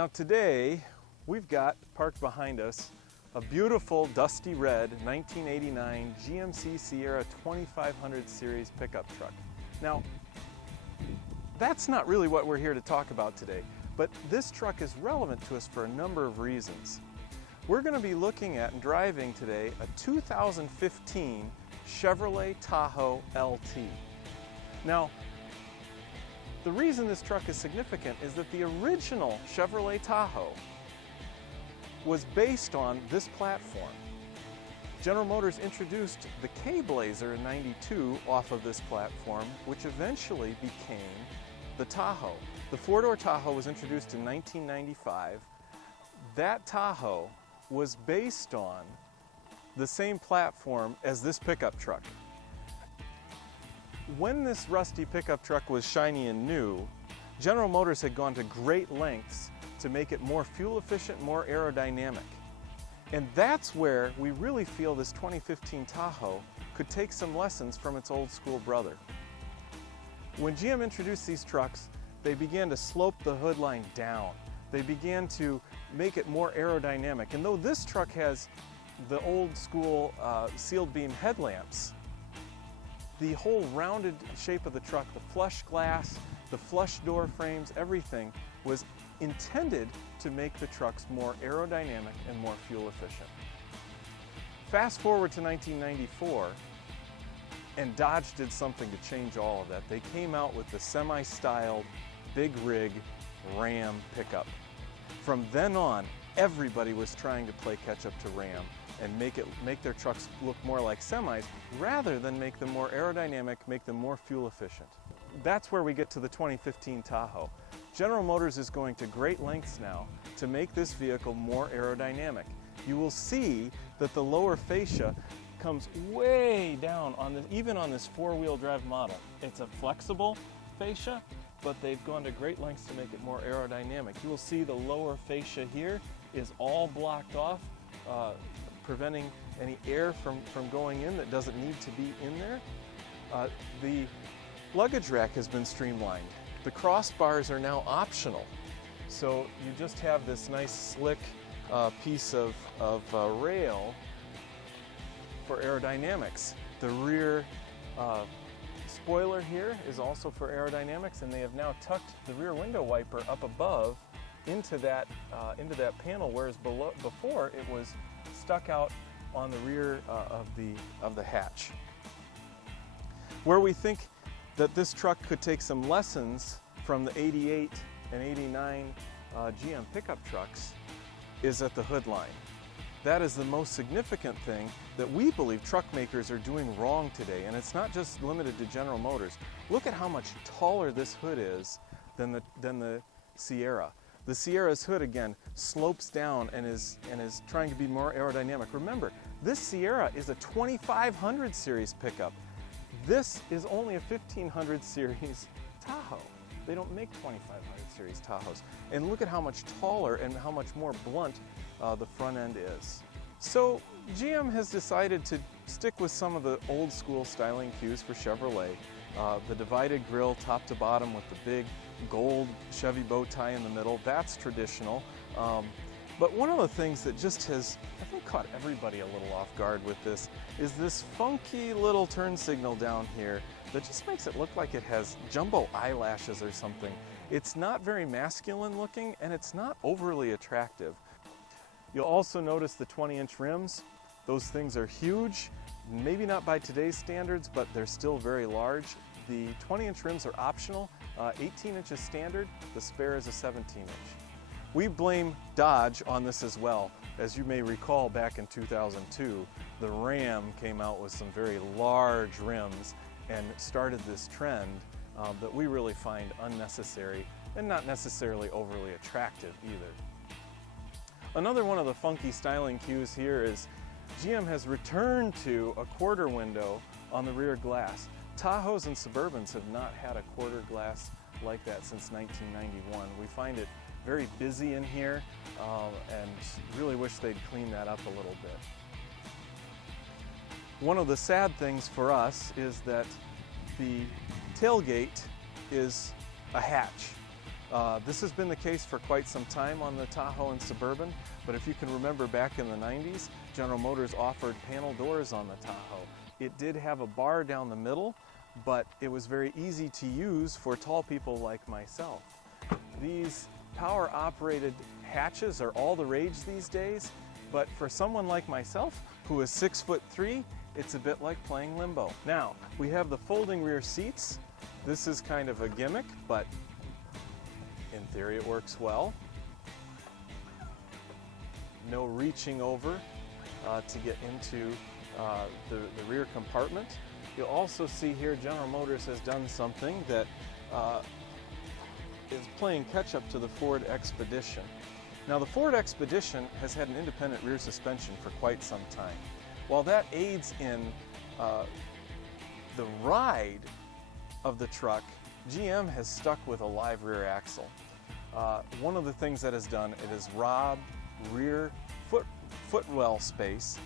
Now today, we've got parked behind us a beautiful dusty red 1989 GMC Sierra 2500 series pickup truck. Now, that's not really what we're here to talk about today, but this truck is relevant to us for a number of reasons. We're going to be looking at and driving today a 2015 Chevrolet Tahoe LT. Now, the reason this truck is significant is that the original Chevrolet Tahoe was based on this platform. General Motors introduced the K-Blazer in '92 off of this platform, which eventually became the Tahoe. The four-door Tahoe was introduced in 1995. That Tahoe was based on the same platform as this pickup truck. When this rusty pickup truck was shiny and new, General Motors had gone to great lengths to make it more fuel efficient, more aerodynamic. And that's where we really feel this 2015 Tahoe could take some lessons from its old school brother. When GM introduced these trucks, they began to slope the hood line down. They began to make it more aerodynamic. And though this truck has the old school sealed beam headlamps, the whole rounded shape of the truck, the flush glass, the flush door frames, everything was intended to make the trucks more aerodynamic and more fuel efficient. Fast forward to 1994, and Dodge did something to change all of that. They came out with the semi-styled, big rig Ram pickup. From then on, everybody was trying to play catch up to Ram and make their trucks look more like semis rather than make them more aerodynamic, make them more fuel efficient. That's where we get to the 2015 Tahoe. General Motors is going to great lengths now to make this vehicle more aerodynamic. You will see that the lower fascia comes way down even on this four-wheel drive model. It's a flexible fascia, but they've gone to great lengths to make it more aerodynamic. You will see the lower fascia here is all blocked off, preventing any air from going in that doesn't need to be in there. The luggage rack has been streamlined. The crossbars are now optional. So you just have this nice slick piece of rail for aerodynamics. The rear spoiler here is also for aerodynamics, and they have now tucked the rear window wiper up above into that panel, whereas before it was stuck out on the rear of the hatch. Where we think that this truck could take some lessons from the 88 and 89 GM pickup trucks is at the hood line. That is the most significant thing that we believe truck makers are doing wrong today, and it's not just limited to General Motors. Look at how much taller this hood is than the Sierra. The Sierra's hood, again, slopes down and is trying to be more aerodynamic. Remember, this Sierra is a 2500 series pickup. This is only a 1500 series Tahoe. They don't make 2500 series Tahoes. And look at how much taller and how much more blunt the front end is. So GM has decided to stick with some of the old school styling cues for Chevrolet. The divided grille top to bottom with the big gold Chevy bow tie in the middle, that's traditional. But one of the things that just has, I think, caught everybody a little off guard with this is this funky little turn signal down here that just makes it look like it has jumbo eyelashes or something. It's not very masculine looking, and it's not overly attractive. You'll also notice the 20-inch rims. Those things are huge, maybe not by today's standards, but they're still very large. The 20-inch rims are optional, 18 inches standard, the spare is a 17-inch. We blame Dodge on this as well. As you may recall, back in 2002, the Ram came out with some very large rims and started this trend that we really find unnecessary and not necessarily overly attractive either. Another one of the funky styling cues here is GM has returned to a quarter window on the rear glass. Tahoes and Suburbans have not had a quarter glass like that since 1991. We find it very busy in here and really wish they'd clean that up a little bit. One of the sad things for us is that the tailgate is a hatch. This has been the case for quite some time on the Tahoe and Suburban, but if you can remember back in the 90s, General Motors offered panel doors on the Tahoe. It did have a bar down the middle, but it was very easy to use for tall people like myself. These power-operated hatches are all the rage these days, but for someone like myself, who is 6'3", it's a bit like playing limbo. Now, we have the folding rear seats. This is kind of a gimmick, but in theory it works well. No reaching over to get into the rear compartment. You'll also see here General Motors has done something that is playing catch-up to the Ford Expedition. Now, the Ford Expedition has had an independent rear suspension for quite some time. While that aids in the ride of the truck, GM has stuck with a live rear axle. One of the things that has done, it has robbed rear footwell space,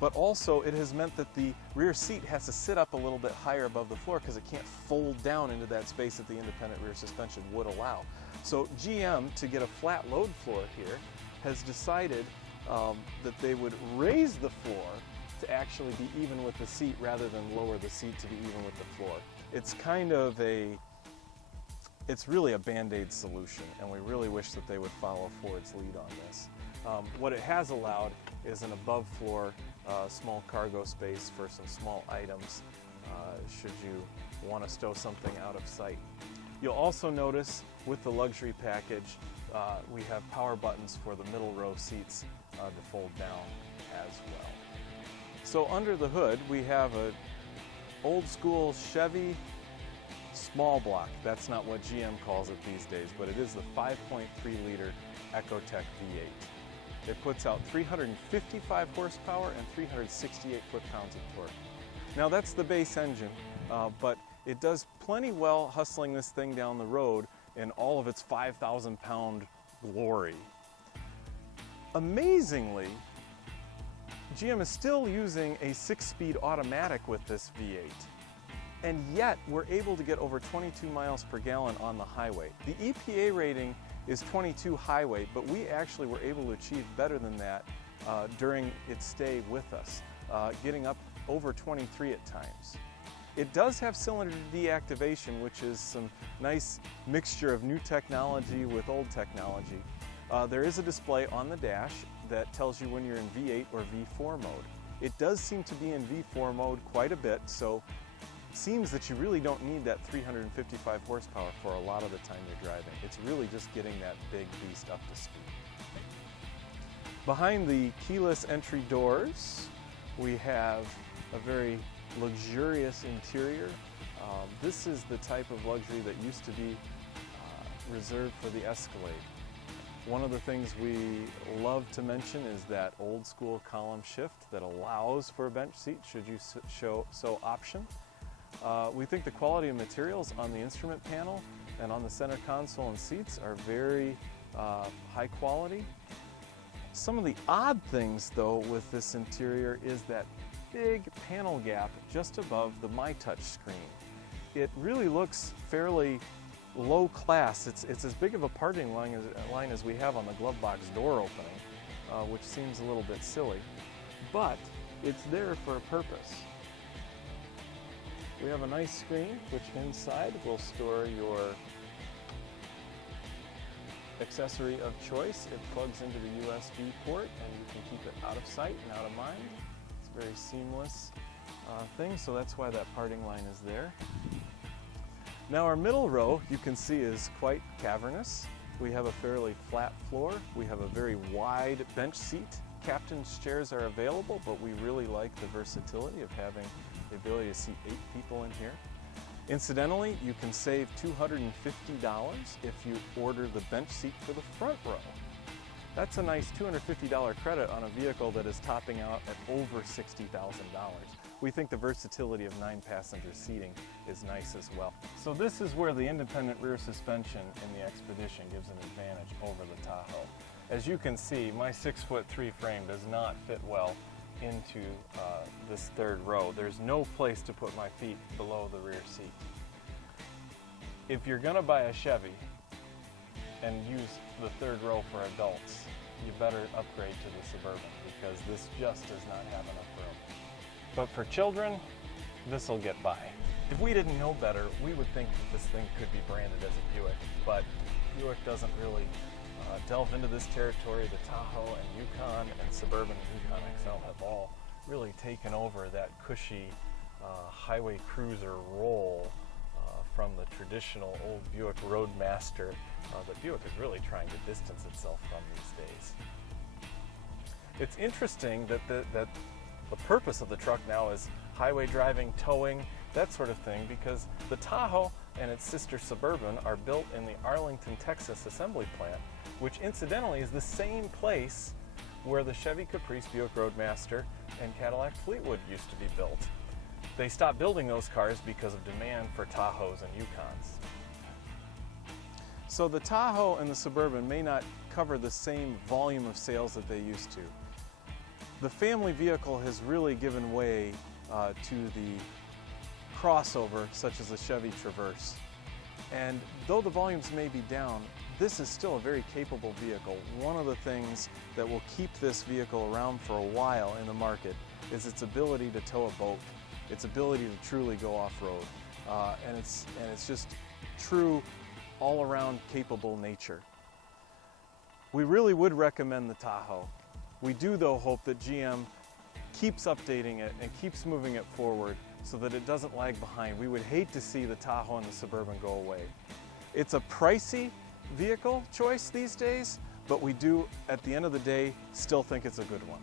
but also it has meant that the rear seat has to sit up a little bit higher above the floor because it can't fold down into that space that the independent rear suspension would allow. So GM, to get a flat load floor here, has decided that they would raise the floor to actually be even with the seat rather than lower the seat to be even with the floor. It's kind of it's really a Band-Aid solution, and we really wish that they would follow Ford's lead on this. What it has allowed is an above floor small cargo space for some small items should you want to stow something out of sight. You'll also notice with the luxury package we have power buttons for the middle row seats to fold down as well. So under the hood we have a old school Chevy small block. That's not what GM calls it these days, but it is the 5.3 liter Ecotec V8. It puts out 355 horsepower and 368 foot-pounds of torque. Now that's the base engine, but it does plenty well hustling this thing down the road in all of its 5,000-pound glory. Amazingly, GM is still using a 6-speed automatic with this V8, and yet we're able to get over 22 miles per gallon on the highway. The EPA rating is 22 highway, but we actually were able to achieve better than that during its stay with us, getting up over 23 at times. It does have cylinder deactivation, which is some nice mixture of new technology with old technology. There is a display on the dash that tells you when you're in V8 or V4 mode. It does seem to be in V4 mode quite a bit, so it seems that you really don't need that 355 horsepower for a lot of the time you're driving. It's really just getting that big beast up to speed. Behind the keyless entry doors, we have a very luxurious interior. This is the type of luxury that used to be reserved for the Escalade. One of the things we love to mention is that old school column shift that allows for a bench seat should you so option. We think the quality of materials on the instrument panel and on the center console and seats are very high quality. Some of the odd things though with this interior is that big panel gap just above the My Touch screen. It really looks fairly low class. It's as big of a parting line as we have on the glove box door opening, which seems a little bit silly, but it's there for a purpose. We have a nice screen which inside will store your accessory of choice. It plugs into the USB port and you can keep it out of sight and out of mind. It's a very seamless thing, so that's why that parting line is there. Now our middle row, you can see, is quite cavernous. We have a fairly flat floor. We have a very wide bench seat. Captain's chairs are available, but we really like the versatility of having the ability to seat 8 people in here. Incidentally, you can save $250 if you order the bench seat for the front row. That's a nice $250 credit on a vehicle that is topping out at over $60,000. We think the versatility of 9-passenger seating is nice as well. So this is where the independent rear suspension in the Expedition gives an advantage over the Tahoe. As you can see, my 6'3" frame does not fit well into this third row. There's no place to put my feet below the rear seat. If you're gonna buy a Chevy, and use the third row for adults, you better upgrade to the Suburban because this just does not have enough room. But for children, this will get by. If we didn't know better, we would think that this thing could be branded as a Buick, but Buick doesn't really delve into this territory. The Tahoe and Yukon and Suburban and Yukon XL have all really taken over that cushy highway cruiser role from the traditional old Buick Roadmaster that Buick is really trying to distance itself from these days. It's interesting that the purpose of the truck now is highway driving, towing, that sort of thing, because the Tahoe and its sister Suburban are built in the Arlington, Texas assembly plant, which incidentally is the same place where the Chevy Caprice, Buick Roadmaster, and Cadillac Fleetwood used to be built. They stopped building those cars because of demand for Tahoes and Yukons. So the Tahoe and the Suburban may not cover the same volume of sales that they used to. The family vehicle has really given way to the crossover, such as the Chevy Traverse. And though the volumes may be down, this is still a very capable vehicle. One of the things that will keep this vehicle around for a while in the market is its ability to tow a boat, its ability to truly go off-road, and it's just true all-around capable nature. We really would recommend the Tahoe. We do, though, hope that GM keeps updating it and keeps moving it forward so that it doesn't lag behind. We would hate to see the Tahoe and the Suburban go away. It's a pricey vehicle choice these days, but we do, at the end of the day, still think it's a good one.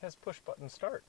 Has push button start.